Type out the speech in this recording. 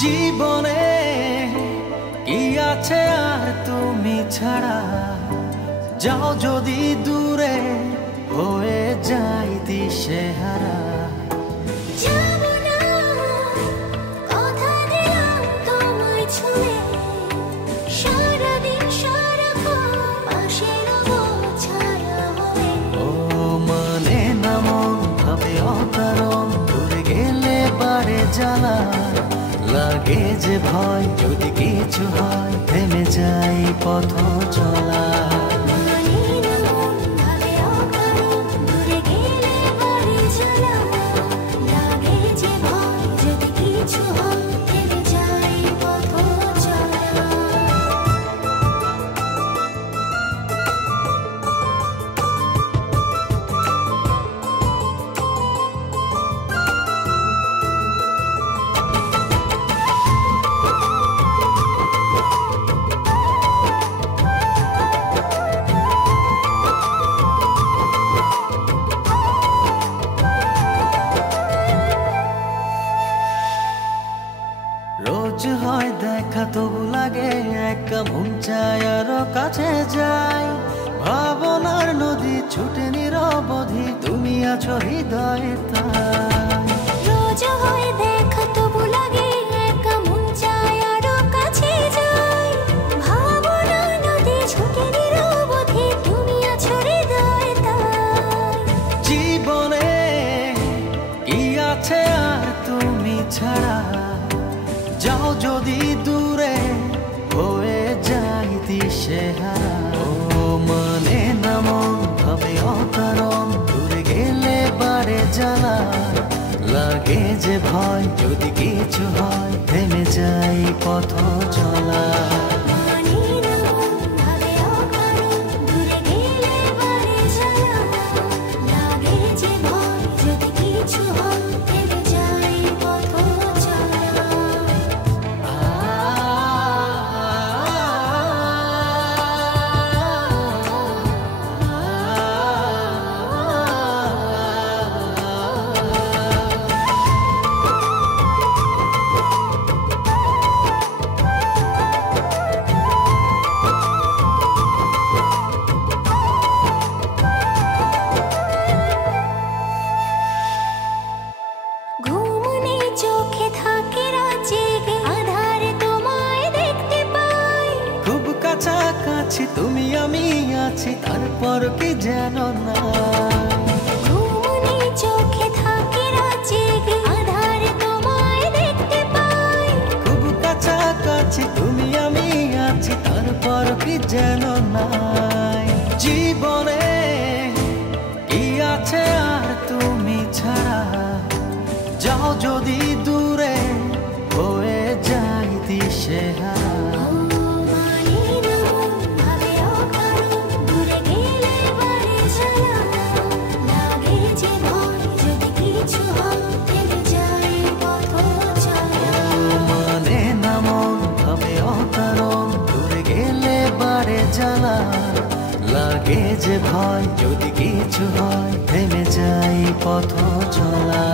জীবনে কি আছে আর তুমি ছাড়া, যাও যদি দূরে হয়ে যাই দিশেহারা। জ্বালা লাগে যে ভয়, যদি কিছু হয় থেমে যাই পথ চলা। রোজ হয় দেখা তবু লাগে একা, মন চায় আরো কাছে যাই। ভাবনার নদী ছুটে নিরবধি, তুমি আছো হৃদয়ে তাই। রোজ হয় দেখা তবু লাগে একা, মন চায় আরো কাছে যাই। ভাবনার নদী ছুটে নিরবধি, তুমি আছো হৃদয়ে তাই। জীবনে কি আছে আর তুমি ছাড়া, যাও যদি দূরে হয়ে যাই দিশেহারা। ও মানে না মন ভাবে অকারণ, দূরে গেলে বাড়ে জ্বালা লাগে যে ভয়, যদি কিছু হয় থেমে যাই পথ চলা। কাছাকাছি তুমি আমি আছি, তারপর কি যেন না। ঘুমনে চোখে থাকে রাত জেগে, আধারে তোমায় দেখতে পাই। খুব কাছাকাছি তুমি আমি আছি, তারপর কি যেন নাই। জীবনে কি আছে আর তুমি ছাড়া, যাও যদি দূরে হয়ে যাই দিশেহারা। জ্বালা লাগে যে ভয়, যদি কিছু হয় থেমে যাই পথ চলা।